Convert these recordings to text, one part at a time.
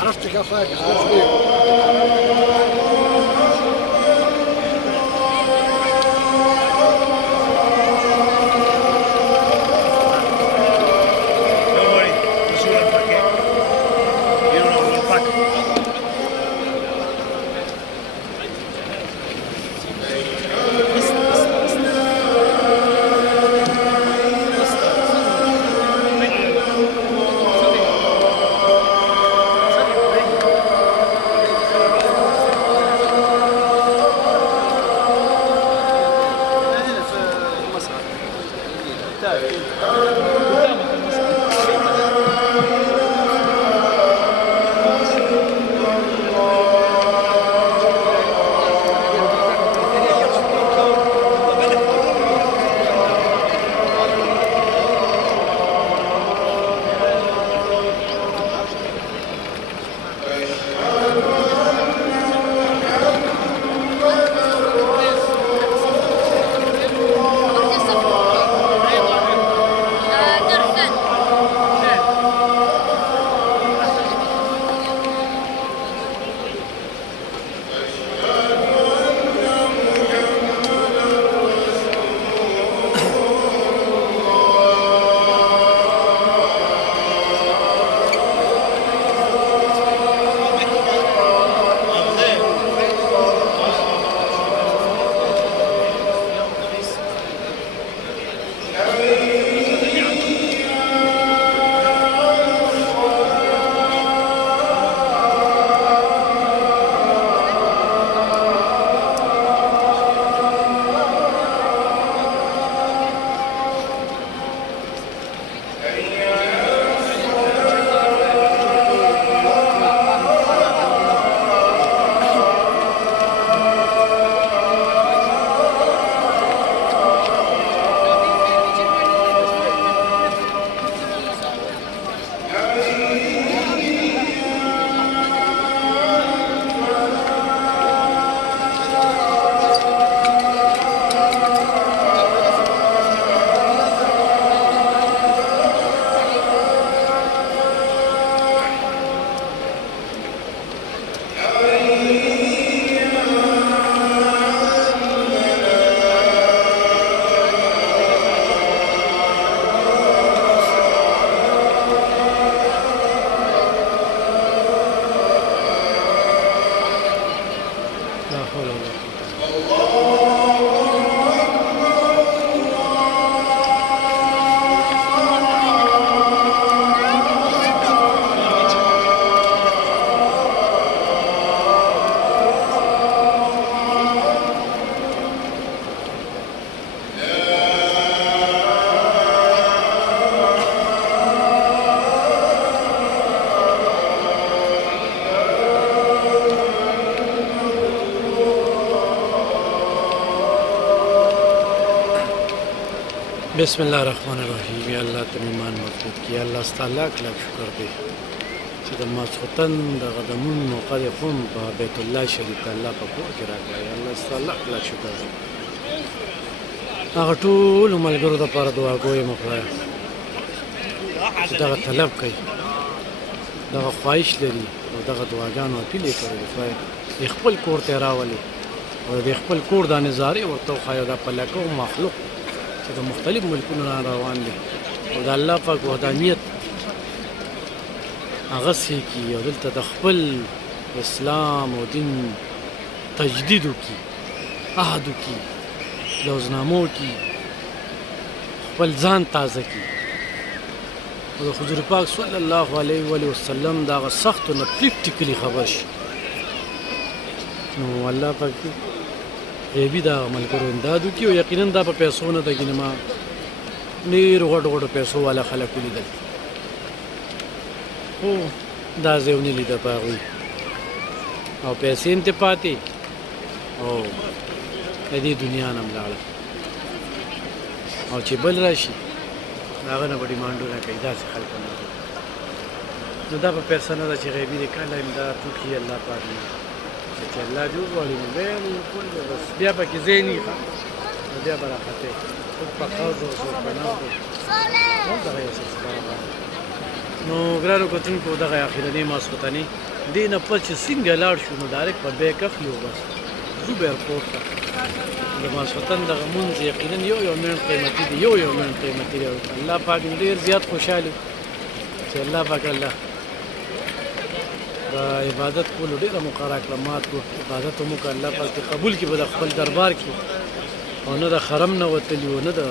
عرفتك يا اخويا عرفت بيك. بسم الله الرحمن الرحیم. یا الله ته ایمان مضبوط کړي. یا الله ستا لاک لاک شکر دی چې د ماسخوتن دغه د مونځ موقع د خو په بیت الله شریف ته الله په کور کې راکړی. یا الله ستا لاک لاک شکر دی. هغه ټولو ملګرو دپاره دعاګوی یم خدایه چې دغه طلب کوي، دغه خواهش لري او دغه دعاګانو اپیل یې کړی دی خدایه د خپل کور ته یې راولي او د خپل کور دا نظارې ورته وښایي او دا په لکو مخلوق چې د مختلف ملکونو را روان دي او د الله پاک وحدانیت هغه سې کي او دلته د خپل اسلام او دین تجدید وکړي، عهد وکړي، لوزنامو وکړي، خپل ځان تازه کړي او د حضور پاک صلی الله علیه وسلم د هغه سختو نه پریکټیکلي خبر شي. نو الله پاک غیبي دا ملګرو امداد وکړي او یقینا دا په پیسو نه ده ګینې ما ډېرو غټو غټو پیسو والا خلک ولیدل خو دا ځای ونه لیده په هغوی او پیسې هم ترې پاتې او د دې دنیا نه هم لاړه او چې بل راشي د هغه نه به ډیمانډونه کوي. داسې خلک هم نو دا په پیسه نه ده چې غیبي دی کله امداد وکړي الله پاک نه چې الله دې وغواړي نو بالکل بس بیا پکې ځای نه وي نو بیا به راختې څوک په قوض او څوک په نقد همدغه یو سلسله روانه ده. نو ګرانو کتونکو دغه اخرنۍ ماسخوتنۍ دې نه پس چې څنګه لاړ شو نو ډایرکټ په بیک اخلو بس ځو ایرپورټ ته د ماسخوتن دغه مونځ یقینا یو منټ قیمتي دی یو منټ قیمتي دی الله پاک ډېر زیات خوشحاله چې الله پاک الله د عبادت کولو ډېره مقرره کړه مات کو عبادت مو که الله پاک قبول کړي به د خپل دربار کې او نه د حرم نه وتلي وو نه د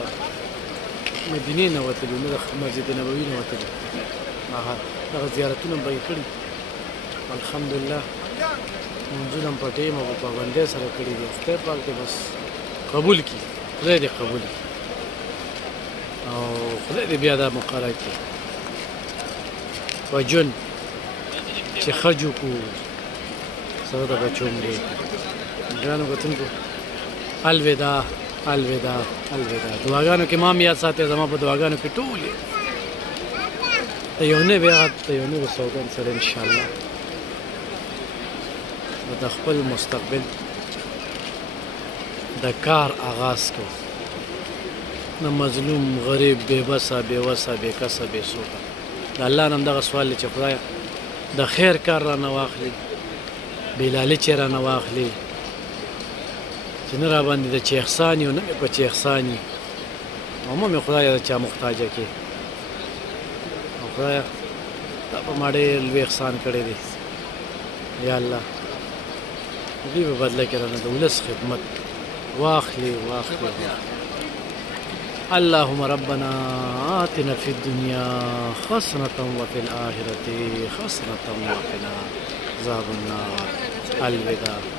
مدینې نه وتلي وو نه د مسجد نبوي نه وتلي دغه زیارتونه به یې کړي الحمدلله لمونځونه هم په ټیم او په پابندۍ سره کړي دي خدای پاک دې بس قبول کړي خدای دې قبول کړي او خدای دې بیا دا مقرره کړي په ژوند چې خرج وکړو سره د بچو مرې ګرانو کتونکو الوداع الوداع الوداع دعاګانو کې ما هم یاد ساتئ زما په دعاګانو کې ټول د یو نوي عهد د یو نوي سوګند سره انشاءالله د خپل مستقبل د کار آغاز کوو نه مظلوم غریب بې بسه بې وسه بې کسه بې سوکه د الله نه هم دغه سوال دی چې خدایه د خیر کار رانه واخلي بې لالچې رانه واخلي چې نه راباندې د چې احسان یو نه مې په چې احسان یي او مه مې خدایه د چا محتاجه کې او خدایه تا په ما ډېر لوی احسان کړی دی یا الله دوی په بدله کې رانه د ولس خدمت واخلي اللهم ربنا آتنا في الدنيا حسنة وفي الآخرة حسنة وقنا عذاب النار الوداع